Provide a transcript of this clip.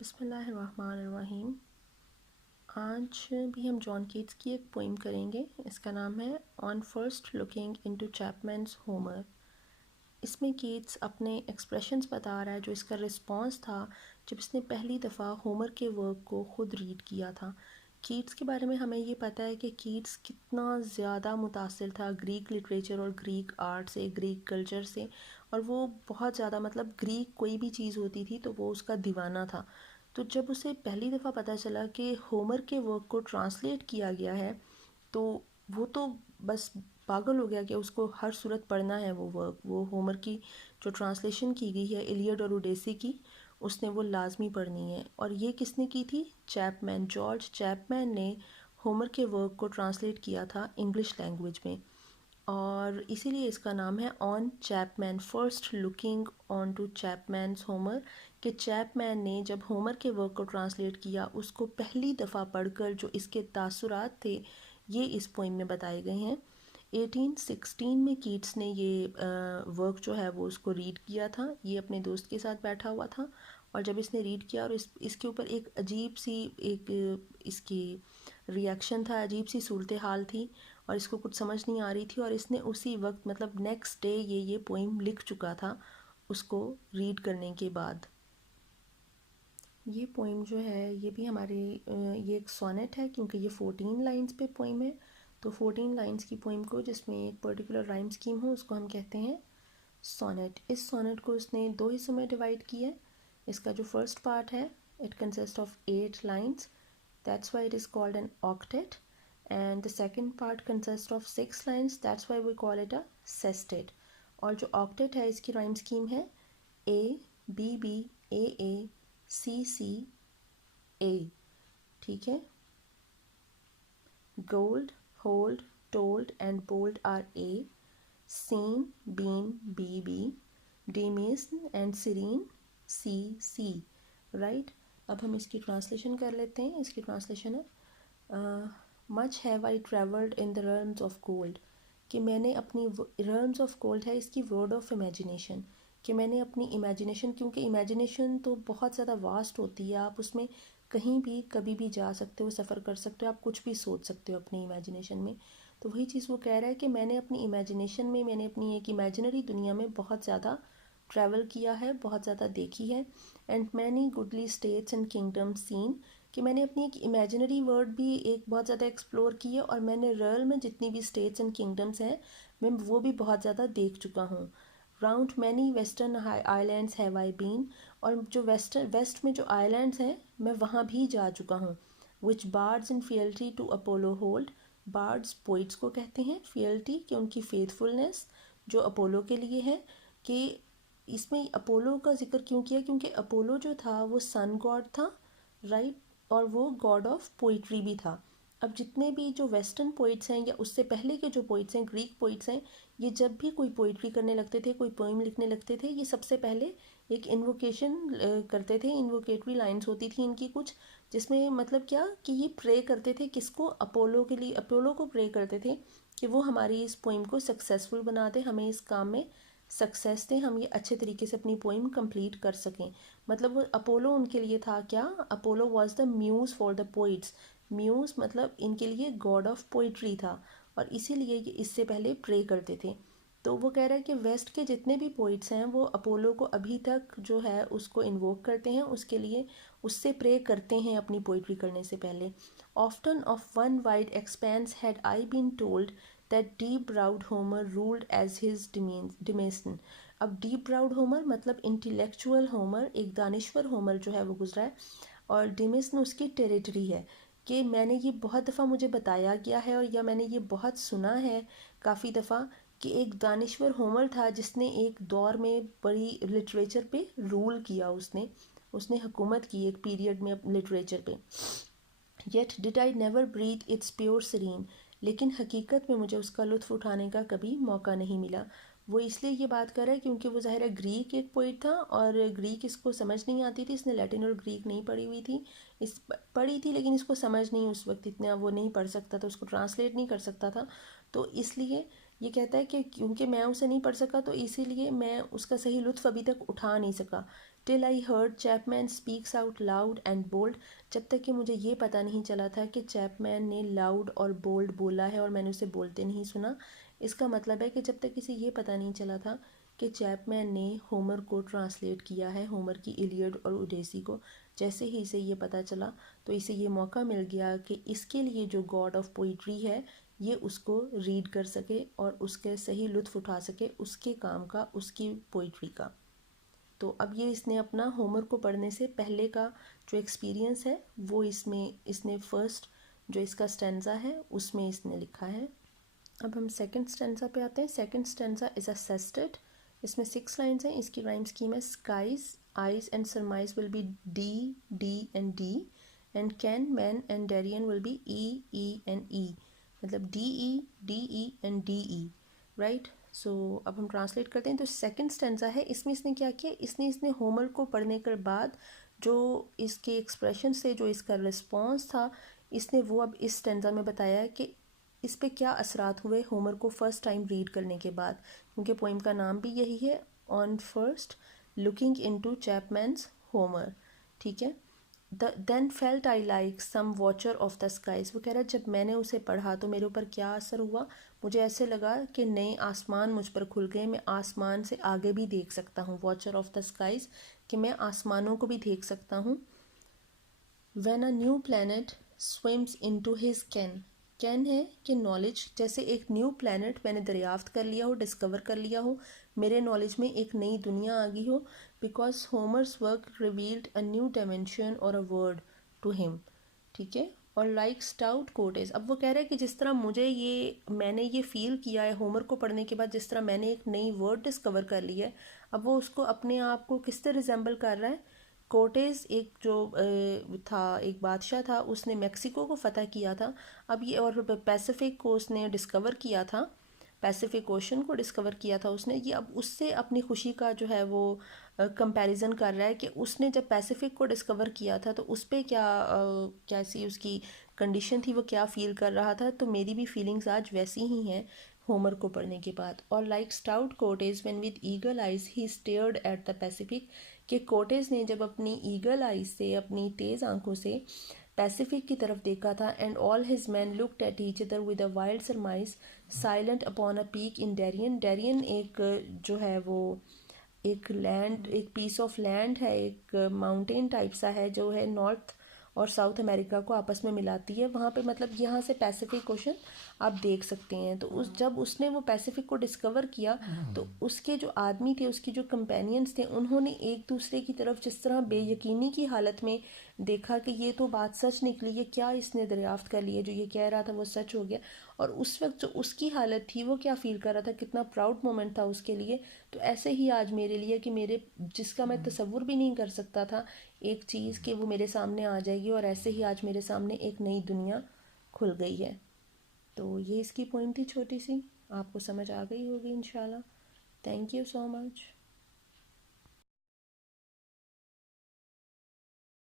बिस्मिल्लाहिर्रहमानिर्रहीम। आज भी हम जॉन कीट्स की एक पोइम करेंगे। इसका नाम है on first looking into Chapman's Homer. इसमें कीट्स अपने एक्सप्रेशंस बता रहा है, जो इसका रिस्पॉन्स था जब इसने पहली दफ़ा होमर के वर्क को ख़ुद रीड किया था। कीट्स के बारे में हमें ये पता है कि कीट्स कितना ज़्यादा मुतासिर था ग्रीक लिटरेचर और ग्रीक आर्ट से, ग्रीक कल्चर से, और वो बहुत ज़्यादा मतलब ग्रीक कोई भी चीज़ होती थी तो वो उसका दीवाना था। तो जब उसे पहली दफ़ा पता चला कि होमर के वर्क को ट्रांसलेट किया गया है तो वो तो बस पागल हो गया कि उसको हर सूरत पढ़ना है वो वर्क। वो होमर की जो ट्रांसलेशन की गई है इलियड और ओडेसी की, उसने वो लाजमी पढ़नी है। और ये किसने की थी? चैपमैन, जॉर्ज चैपमैन ने होमर के वर्क को ट्रांसलेट किया था इंग्लिश लैंग्वेज में, और इसीलिए इसका नाम है on Chapman, first looking on to Chapman's Homer. कि चैपमैन ने जब होमर के वर्क को ट्रांसलेट किया, उसको पहली दफ़ा पढ़कर जो इसके तासुरात थे ये इस पोइम में बताए गए हैं। 1816 में कीट्स ने ये वर्क जो है वो उसको रीड किया था। ये अपने दोस्त के साथ बैठा हुआ था, और जब इसने रीड किया और इसके ऊपर एक अजीब सी इसकी रिएक्शन था, अजीब सी सूरत हाल थी, और इसको कुछ समझ नहीं आ रही थी, और इसने उसी वक्त मतलब नेक्स्ट डे ये पोइम लिख चुका था उसको रीड करने के बाद। ये पोइम जो है ये भी हमारे ये एक सोनेट है, क्योंकि ये 14 लाइंस पे पोइम है। तो 14 लाइंस की पोइम को जिसमें एक पर्टिकुलर राइम स्कीम हो उसको हम कहते हैं सोनेट। इस सोनेट को उसने दो हिस्सों में डिवाइड किया है। इसका जो फर्स्ट पार्ट है it consist of 8 lines, that's why it is called an octet. And the second part consist of 6 lines, that's why we call it a sestet. और जो ऑक्टेट है इसकी राइम स्कीम है A B B A C C A, ठीक है। Gold, hold, told and bold are A, seen, been, B B, demesne and serene, C C, right. अब हम इसकी ट्रांसलेशन कर लेते हैं। इसकी ट्रांसलेशन है much have I travelled in the realms of gold. कि मैंने अपनी realms ऑफ गोल्ड है इसकी वर्ड ऑफ इमेजिनेशन, कि मैंने अपनी इमेजिनेशन, क्योंकि इमेजिनेशन तो बहुत ज़्यादा वास्ट होती है, आप उसमें कहीं भी कभी भी जा सकते हो, सफ़र कर सकते हो, आप कुछ भी सोच सकते हो अपनी इमेजिनेशन में। तो वही चीज़ वो कह रहा है कि मैंने अपनी इमेजिनेशन में, मैंने अपनी एक इमेजिनरी दुनिया में बहुत ज़्यादा ट्रैवल किया है, बहुत ज़्यादा देखी है। And many goodly states and kingdom seen, कि मैंने अपनी एक इमेजिनरी वर्ल्ड भी एक बहुत ज़्यादा एक्सप्लोर की है, और मैंने रियल में जितनी भी स्टेट्स एंड किंगडम्स हैं मैं वो भी बहुत ज़्यादा देख चुका हूँ। Round many western islands have I been, और जो वेस्ट में जो आइलैंड्स हैं मैं वहाँ भी जा चुका हूँ। Which bards in fealty to Apollo hold, bards poets को कहते हैं, फियल्टी कि उनकी फेथफुलनेस जो अपोलो के लिए है। कि इसमें अपोलो का जिक्र क्यों किया? क्योंकि अपोलो जो था वो सन गॉड था, राइट, और वो गॉड ऑफ पोइट्री भी था। अब जितने भी जो वेस्टर्न पोइट्स हैं या उससे पहले के जो पोइट्स हैं, ग्रीक पोइट्स हैं, ये जब भी कोई पोइट्री करने लगते थे, कोई पोइम लिखने लगते थे, ये सबसे पहले एक इन्वोकेशन करते थे। इन्वोकेटरी लाइंस होती थी इनकी कुछ, जिसमें मतलब क्या कि ये प्रे करते थे किसको? अपोलो के लिए। अपोलो को प्रे करते थे कि वो हमारी इस पोइम को सक्सेसफुल बना दे, हमें इस काम में सक्सेस दें, हम ये अच्छे तरीके से अपनी पोइम कंप्लीट कर सकें। मतलब वो अपोलो उनके लिए था क्या? Apollo was the muse for the poets. Muse मतलब इनके लिए गॉड ऑफ पोइट्री था, और इसीलिए ये इससे पहले प्रे करते थे। तो वो कह रहा है कि वेस्ट के जितने भी पोइट्स हैं वो अपोलो को अभी तक जो है उसको इन्वोक करते हैं, उसके लिए उससे प्रे करते हैं अपनी पोइट्री करने से पहले। Often of one wide expanse had I been told that deep browed Homer ruled as his demesne. अब डीप ब्राउड होमर मतलब इंटेलेक्चुअल होमर, एक दानिश्वर होमर जो है वो गुजरा है, और डिमेसन उसकी टेरिटरी है। कि मैंने ये बहुत दफ़ा मुझे बताया गया है, और या मैंने ये बहुत सुना है काफ़ी दफ़ा, कि एक दानिश्वर होमर था जिसने एक दौर में बड़ी लिटरेचर पे रूल किया, उसने हुकूमत की एक पीरियड में लिटरेचर पे। Yet did I never breathe its pure serene, लेकिन हकीकत में मुझे उसका लुत्फ़ उठाने का कभी मौका नहीं मिला। वो इसलिए ये बात कर रहा है क्योंकि वो ज़ाहिर है ग्रीक एक पोइट था, और ग्रीक इसको समझ नहीं आती थी, इसने लैटिन और ग्रीक नहीं पढ़ी हुई थी। पढ़ी थी लेकिन इसको समझ नहीं, उस वक्त इतना वो नहीं पढ़ सकता था, उसको ट्रांसलेट नहीं कर सकता था। तो इसलिए ये कहता है कि क्योंकि मैं उसे नहीं पढ़ सका तो इसीलिए मैं उसका सही लुत्फ़ अभी तक उठा नहीं सका। Till I heard Chapman speaks out loud and bold, जब तक कि मुझे ये पता नहीं चला था कि चैपमैन ने लाउड और बोल्ड बोला है और मैंने उसे बोलते नहीं सुना। इसका मतलब है कि जब तक इसे ये पता नहीं चला था कि चैपमैन ने होमर को ट्रांसलेट किया है, होमर की इलियड और ओडेसी को, जैसे ही इसे ये पता चला तो इसे ये मौका मिल गया कि इसके लिए जो गॉड ऑफ पोइट्री है ये उसको रीड कर सके और उसके सही लुत्फ़ उठा सके उसके काम का, उसकी पोइट्री का। तो अब ये इसने अपना होमर को पढ़ने से पहले का जो एक्सपीरियंस है वो इसमें इसने फर्स्ट जो इसका स्टैंजा है उसमें इसने लिखा है। अब हम सेकंड स्टैंजा पे आते हैं। Second stanza is a sestet, इसमें 6 लाइन्स हैं। इसकी राइम स्कीम है skies eyes and surmise will be D D and D and ken men and Darien will be E and E, मतलब D E and D E, right. So अब हम translate करते हैं। तो second stanza है, इसमें इसने क्या किया, इसने होमर को पढ़ने के बाद जो इसके एक्सप्रेशन से जो इसका रिस्पॉन्स था इसने वो अब इस स्टैंजा में बताया कि इस पे क्या असरात हुए होमर को फर्स्ट टाइम रीड करने के बाद, क्योंकि पोइम का नाम भी यही है, on first looking into Chapman's Homer, ठीक है। Then felt I like some watcher of the skies, वो कह रहा है जब मैंने उसे पढ़ा तो मेरे ऊपर क्या असर हुआ, मुझे ऐसे लगा कि नए आसमान मुझ पर खुल गए, मैं आसमान से आगे भी देख सकता हूँ, वॉचर ऑफ द स्काइज कि मैं आसमानों को भी देख सकता हूँ। When a new planet swims into his can, can है कि नॉलेज, जैसे एक न्यू प्लैनेट मैंने दरियाफ्त कर लिया हो, डिस्कवर कर लिया हो, मेरे नॉलेज में एक नई दुनिया आ गई हो, because होमर्स work revealed a new dimension और अ वर्ड टू हिम, ठीक है। और लाइक स्टाउट कोटेज, अब वो कह रहा है कि जिस तरह मैंने ये फील किया है होमर को पढ़ने के बाद, जिस तरह मैंने एक नई वर्ड डिस्कवर कर ली है, अब वो उसको अपने आप को किस तरह रिजेंबल कर रहा है। कोटेज एक जो था, एक बादशाह था, उसने मेक्सिको को फ़तह किया था, अब ये और पैसिफिक को उसने डिस्कवर किया था, पैसिफिक ओशन को डिस्कवर किया था उसने, ये अब उससे अपनी खुशी का जो है वो कंपैरिजन कर रहा है कि उसने जब पैसिफिक को डिस्कवर किया था तो उस पर कैसी उसकी कंडीशन थी, वो क्या फ़ील कर रहा था। तो मेरी भी फीलिंग्स आज वैसी ही हैं होमर को पढ़ने के बाद। और like stout cottage when with eagle eyes he stared at the Pacific, कि कोटेज ने जब अपनी ईगल आइज से, अपनी तेज़ आंखों से पैसिफिक की तरफ देखा था, and all his man looked at each other with a wild surmise silent upon a peak in Darien, Darien एक जो है वो एक लैंड, एक पीस ऑफ लैंड है, एक माउंटेन टाइप सा है जो है नॉर्थ और साउथ अमेरिका को आपस में मिलाती है, वहाँ पे मतलब यहाँ से पैसिफिक ओशन आप देख सकते हैं। तो जब उसने वो पैसिफिक को डिस्कवर किया तो उसके जो आदमी थे, उसकी जो कंपेनियंस थे, उन्होंने एक दूसरे की तरफ जिस तरह बेयकीनी की हालत में देखा कि ये तो बात सच निकली है, क्या इसने दरियाफ्त कर लिया, जो ये कह रहा था वो सच हो गया। और उस वक्त जो उसकी हालत थी वो क्या फ़ील कर रहा था, कितना प्राउड मोमेंट था उसके लिए। तो ऐसे ही आज मेरे लिए कि मेरे जिसका मैं तसव्वुर भी नहीं कर सकता था एक चीज़ कि वो मेरे सामने आ जाएगी, और ऐसे ही आज मेरे सामने एक नई दुनिया खुल गई है। तो ये इसकी पॉइंट थी छोटी सी, आपको समझ आ गई होगी इंशाल्लाह। Thank you so much.